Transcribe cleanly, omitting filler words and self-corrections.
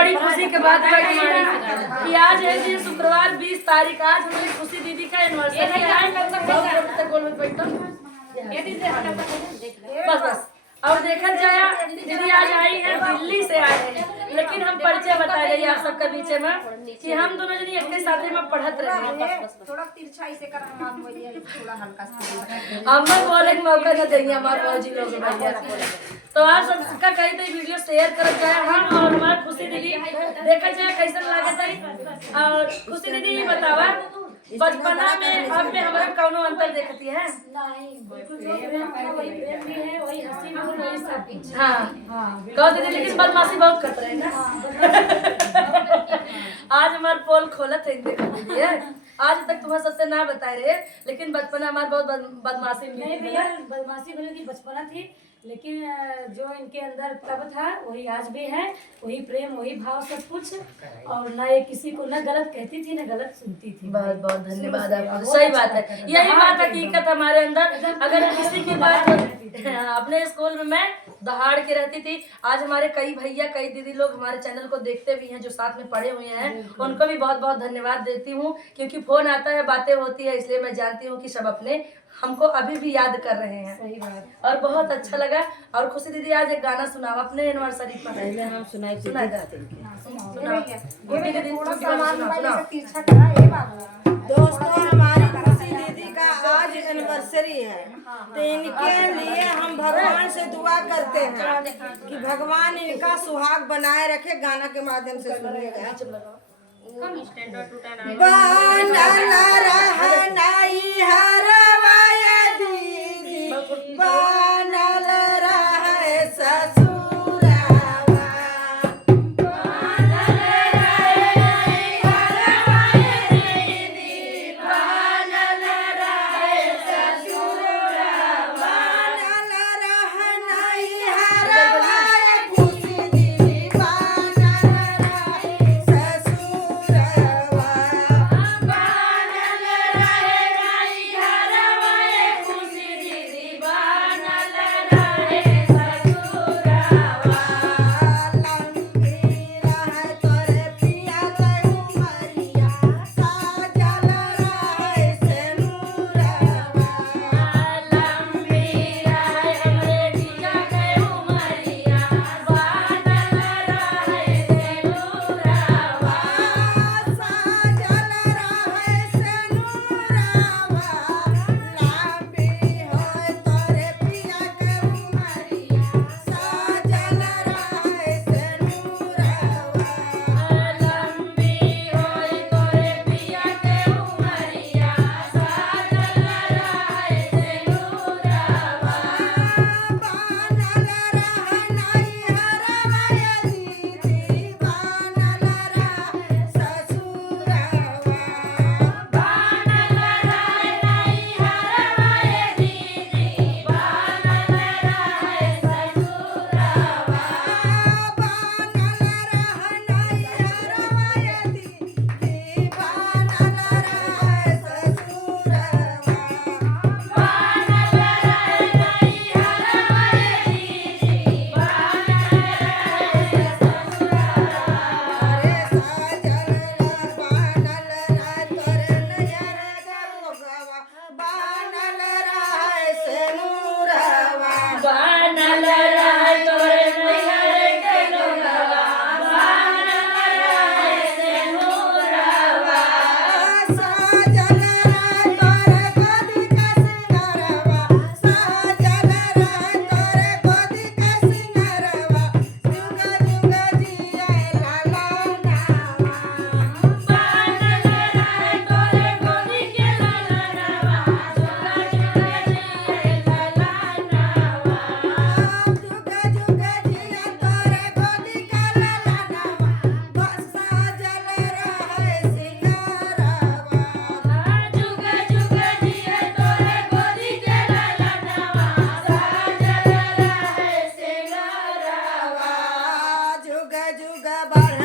बड़ी खुशी के बात है कि आज है जी शुक्रवार 20 तारीख। आज हमारी खुशी दीदी का एनिवर्सरी है। बस और देखा जाए दीदी आज आई है, दिल्ली से आए हैं, लेकिन हम परिचय बता रही आप सबके बीच में कि हम दोनों जनी एक साथ में पढ़त रहे। थोड़ा तिरछाई से कर हम बोलिए थोड़ा हल्का सा हम बोले के मौका न देंगे हमारे फौजी लोग भैया। तो आप सबका कहीं तो वीडियो शेयर कर जाए हम और हमारे खुशी दीदी देखा जाए कैसा लागत है। और खुशी दीदी बतावा बचपना में अब में हमारा कौनो अंतर देखती है? हाँ कहो दीदी, लेकिन बदमाशी बहुत करते रहे ना। आज हमारे पोल खोलत है देखो दीदी है। आज तक तुम्हारे सबसे ना बताए रहे, लेकिन बचपना हमारे बहुत बदमाशी नहीं भैया, बदमाशी भले की बचपना थी, लेकिन जो इनके अंदर तब था वही आज भी है, वही प्रेम वही भाव सब कुछ। और ना ये किसी को न गलत कहती थी न गलत सुनती थी। बहुत बहुत धन्यवाद आपको। सही बात है, यही बात हकीकत हमारे अंदर। अगर किसी की बात अपने स्कूल में मैं दहाड़ के रहती थी। आज हमारे कई भैया कई दीदी लोग हमारे चैनल को देखते भी हैं, जो साथ में पढ़े हुए हैं, उनको भी बहुत बहुत धन्यवाद देती हूँ। क्योंकि फोन आता है, बातें होती है, इसलिए मैं जानती हूँ कि सब अपने हमको अभी भी याद कर रहे हैं। सही बात। और बहुत अच्छा लगा। और खुशी दीदी आज एक गाना सुनाओ अपने एनिवर्सरी पर। पहले हम सुनाई सुना तिरछा करा ये बात। दोस्तों हमारी खुशी दीदी का आज एनिवर्सरी है, तो इनके लिए हम भगवान से दुआ करते हैं कि भगवान इनका सुहाग बनाए रखे। गाना के माध्यम से सुनिएगा। बनल रहनाई हरवाया दीदी, बनल रहे ससुरावा, बनल रहनाई हरवाया दीदी, बनल रहे ससुरावा, बनल रहनाई हरवाया खुशी दीदी, बनल रहे ससुरावा, बनल रहे हरवाया खुशी दीदी, बनल रहे ससुरावा, लंबी रहे तोरे पिया के उमरिया, साजल रहे सिनुरवा, लंबी रहे हमरे जिया के उमरिया, बनल रहे सिनुरवा, साजल रहे सिनुरवा, लंबी होय तोरे पिया के उमरिया, साजल रहे सिनुरवा, लंबी होय तोरे पिया के उमरिया, साजल रहे सिनुरवा, बनल रहनाई हरवाया दीदी, बनल रहे ससुरावा, बनल रहनाई हरवाया दीदी, बनल रहे ससुरावा, बनल रहनाई हरवाया दीदी, बनल रहे ससुरावा, बनल रहनाई हरवाया दीदी, बनल रहे ससुरावा, रे साजल बनल रहे तोरे नैहर गलगवा, बनल रहे सिनुरवा, बनल रहे तोरे नैहर के लोगवा, बनल रहे सिनुरवा, साजल रहे तोरे गोदी का सिंगारवा, साजल रहे तोरे गोदी का सिंगारवा, जुग जुग जिए लाला नावा, बनल रहे तोरे गोदी के ललनवा, जुग जुग जिए ललनवा, जुग जुग जिए तोरे गोदी का ललनवा, साजल रहे सिंगारवा, जुग जुग जिए तोरे गोदी के ललनवा, साजल रहे सिंगारवा, जुग जुग बढ़